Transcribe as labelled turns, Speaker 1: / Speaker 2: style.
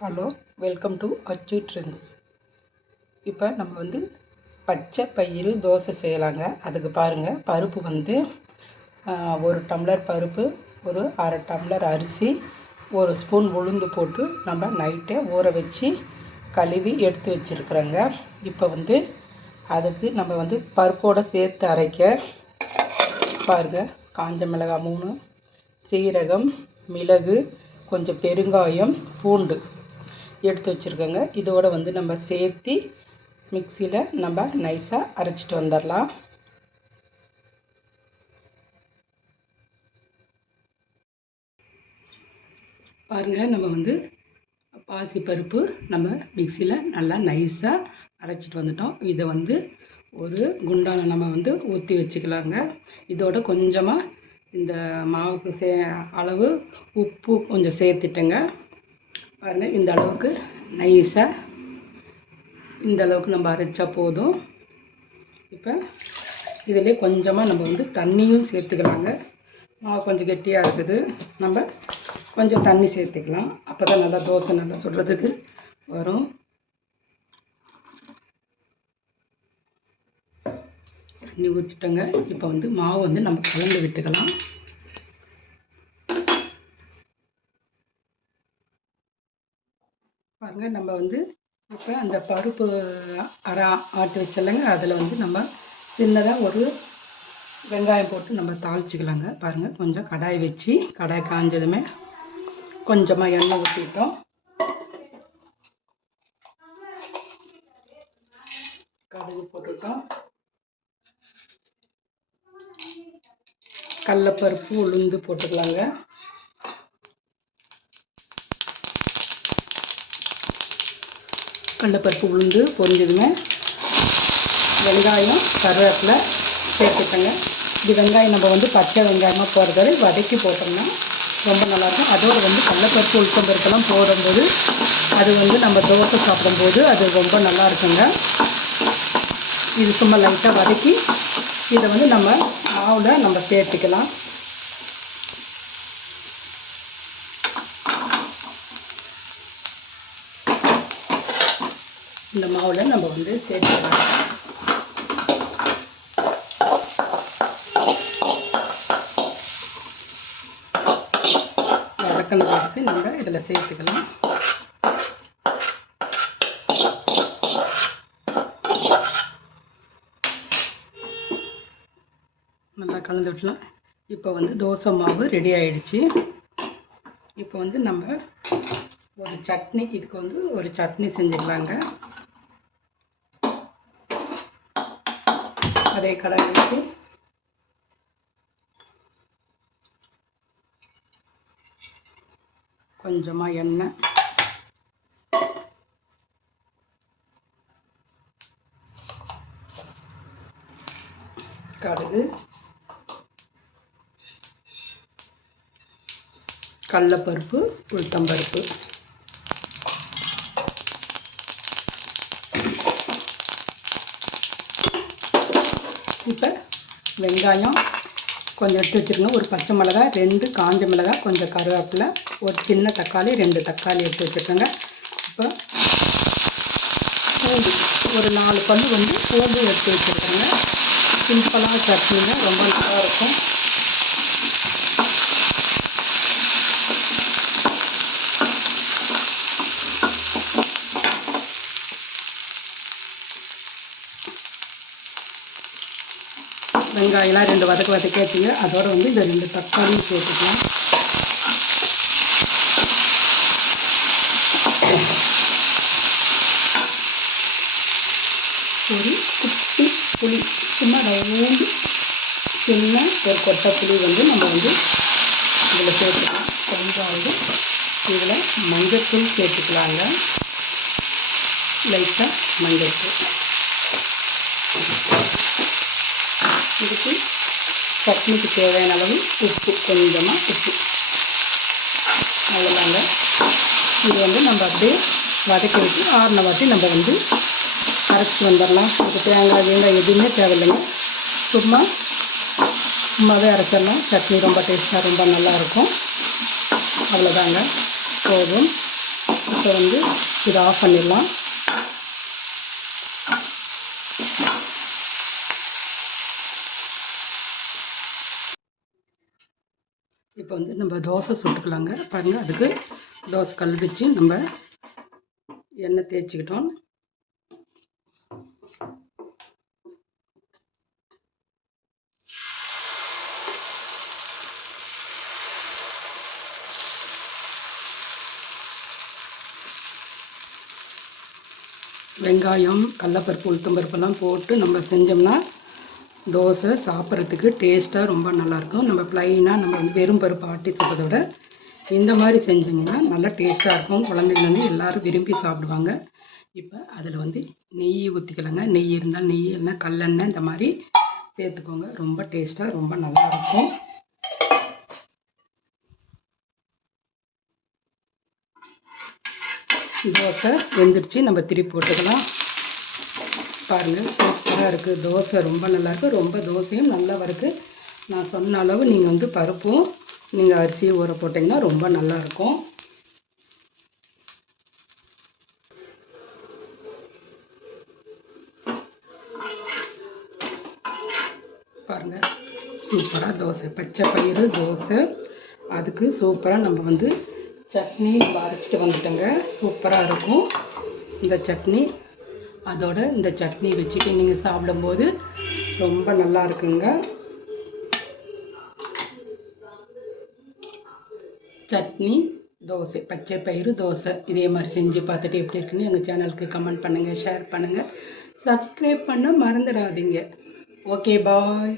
Speaker 1: Hello welcome to Achu trends. இப்போ நம்ம வந்து பச்சை பயிறு தோசை செய்யலாங்க. அதுக்கு பாருங்கள் பருப்பு வந்து ஒரு டம்ளர் பருப்பு ஒரு அரை டம்ளர் அரிசி ஒரு ஸ்பூன் உளுந்து போட்டு நம்ம நைட்டே ஊற வச்சு கழுவி எடுத்து வச்சுருக்குறோங்க. இப்போ வந்து அதுக்கு நம்ம வந்து பருப்போடு சேர்த்து அரைக்க பாருங்கள் காஞ்ச மிளகாய் மூணு சீரகம் மிளகு கொஞ்சம் பெருங்காயம் பூண்டு. எடுத்து வச்சுருக்கோங்க. இதோடு வந்து நம்ம சேர்த்து மிக்சியில் நம்ம நைஸாக அரைச்சிட்டு வந்துடலாம். பாருங்கள் நம்ம வந்து பாசி பருப்பு நம்ம மிக்சியில் நல்லா நைஸாக அரைச்சிட்டு வந்துட்டோம். இதை வந்து ஒரு குண்டான நம்ம வந்து ஊற்றி வச்சுக்கலாங்க. இதோட கொஞ்சமாக இந்த மாவுக்கு சே அளவு உப்பு கொஞ்சம் சேர்த்துட்டேங்க. பாருங்கள் இந்த அளவுக்கு நைஸாக இந்த அளவுக்கு நம்ம அரைச்சா போதும். இப்போ இதிலே கொஞ்சமாக நம்ம வந்து தண்ணியும் சேர்த்துக்கலாங்க. மாவு கொஞ்சம் கெட்டியாக இருக்குது. நம்ம கொஞ்சம் தண்ணி சேர்த்துக்கலாம். அப்போ தான் நல்லா தோசை நல்லா சுடுறதுக்கு வரும். தண்ணி ஊற்றிட்டோங்க இப்போ வந்து மாவு வந்து நம்ம கலந்து விட்டுக்கலாம். பாருங்கள் நம்ம வந்து இப்போ அந்த பருப்பு அரை ஆட்டி வச்சலங்க அதில் வந்து நம்ம சின்னதாக ஒரு வெங்காயம் போட்டு நம்ம தாளிச்சிக்கலாங்க. பாருங்கள் கொஞ்சம் கடாய் வச்சு கடாய் காஞ்சதுமே கொஞ்சமாக எண்ணெய் ஊற்றிட்டோம் கடுகு போட்டுட்டோம். கடலப்பருப்பு உளுந்து போட்டுக்கலாங்க. கடலப்பருப்பு உளுந்து பொரிஞ்சதுமே வெங்காயம் கருவேப்பிலை சேர்த்துக்கோங்க இது வெங்காயம் நம்ம வந்து பச்சை வெங்காயமாக போடுறது வதக்கி போட்டோம்னா ரொம்ப நல்லாயிருக்கும். அதோடு வந்து கடலப்பருப்பு உளுத்தம்பருப்பெல்லாம் போடும்போது அது வந்து நம்ம தோசை சாப்பிடும்போது அது ரொம்ப நல்லா இருக்குங்க இது சும்மா லைட்டாக வதக்கி இதை வந்து நம்ம மாவில் நம்ம சேர்த்துக்கலாம். இந்த மாவில் நம்ம வந்து சேர்த்துக்கலாம். வதக்கினது எடுத்து நம்ம இதில் சேர்த்துக்கலாம். நல்லா கலந்து விட்டலாம். இப்போ வந்து தோசை மாவு ரெடி ஆயிடுச்சு. இப்போ வந்து நம்ம ஒரு சட்னி இதுக்கு வந்து ஒரு சட்னி செஞ்சுக்கலாங்க அதே கடாய் கொஞ்சமாக எண்ணெய் கடுகு கடலப்பருப்பு உளுத்தம்பருப்பு வெங்காயம் கொஞ்சம் எடுத்து வச்சுருக்கணும் ஒரு பச்சை மிளகாய் ரெண்டு காஞ்ச மிளகாய் கொஞ்சம் கருவேப்பிலை ஒரு சின்ன தக்காளி ரெண்டு தக்காளி எடுத்து வச்சுருக்கோங்க இப்போ பூண்டு ஒரு நாலு பல் வந்து பூண்டு எடுத்து வச்சுருக்கோங்க சிம்பிளாக சட்னிங்க ரொம்ப நல்லாயிருக்கும் வெங்காயம்லாம் ரெண்டு வதக்க வதக்கியாச்சுங்க அதோட வந்து இந்த ரெண்டு தக்காளியும் சேர்த்துக்கலாம். ஒரு குட்டி புளி சும்மா ரவுண்டு சின்ன ஒரு கொட்டை புளி வந்து நம்ம வந்து இதில் சேர்த்துக்கலாம். கொஞ்சம் வந்து இதில் மஞ்சத்தூள் சேர்த்துக்கலாங்க. லைட்டாக மஞ்சத்தூள். இதுக்கு சட்னிக்கு தேவையான அளவு உப்பு கொஞ்சமாக உப்பு. அவ்வளோதாங்க இது வந்து நம்ம அப்படியே வதக்கி வச்சு ஆறின வாட்டி நம்ம வந்து அரைச்சி வந்துடலாம். அதுக்கு தேங்காய் தேங்காய் எதுவுமே தேவையில்லைங்க. சும்மா சும்மாவே அரைச்சிடலாம். சட்னி ரொம்ப டேஸ்ட்டாக ரொம்ப நல்லாயிருக்கும். அவ்வளோதாங்க போதும். இப்போ வந்து இதை ஆஃப் பண்ணிடலாம். இப்போ வந்து நம்ம தோசை சுட்டுக்கலாங்க. பாருங்கள் அதுக்கு தோசை கல் வச்சு நம்ம எண்ணெய் தேய்ச்சிக்கிட்டோம். வெங்காயம் கடலப்பருப்பு உளுத்தம்பருப்பெல்லாம் போட்டு நம்ம செஞ்சோம்னா தோசை சாப்பிட்றதுக்கு டேஸ்ட்டாக ரொம்ப நல்லாயிருக்கும். நம்ம ப்ளைனாக நம்ம வந்து வெறும் பருப்பு ஆட்டி சுடுறத விட இந்த மாதிரி செஞ்சிங்கன்னா நல்லா டேஸ்ட்டாக இருக்கும். குழந்தைங்க வந்து எல்லோரும் விரும்பி சாப்பிடுவாங்க. இப்போ அதில் வந்து நெய் ஊற்றிக்கலாங்க நெய் இருந்தால் நெய் இல்லைன்னா கல்லெண்ணெய் இந்த மாதிரி சேர்த்துக்கோங்க. ரொம்ப டேஸ்ட்டாக ரொம்ப நல்லாயிருக்கும். தோசை வெந்துருச்சு. நம்ம திருப்பி போட்டுக்கலாம். பாருங்கள் சூப்பராக இருக்குது தோசை ரொம்ப நல்லாயிருக்கு ரொம்ப தோசையும் நல்லா இருக்குது நான் சொன்ன அளவு நீங்கள் வந்து பருப்பும் நீங்கள் அரிசியும் ஊற போட்டிங்கன்னா ரொம்ப நல்லாயிருக்கும் பாருங்கள் சூப்பராக தோசை. பச்சை பயிறு தோசை. அதுக்கு சூப்பராக நம்ம வந்து சட்னி அரைச்சிட்டு வந்துட்டோங்க. சூப்பராக இருக்கும். இந்த சட்னி அதோட இந்த சட்னி வச்சுட்டு நீங்கள் சாப்பிடும்போது ரொம்ப நல்லா இருக்குங்க. சட்னி தோசை பச்சை பயிறு தோசை. இதே மாதிரி செஞ்சு பார்த்துட்டு எப்படி இருக்குன்னு எங்கள் சேனலுக்கு கமெண்ட் பண்ணுங்கள் ஷேர் பண்ணுங்கள் சப்ஸ்கிரைப் பண்ண மறந்துடாதீங்க. Okay bye.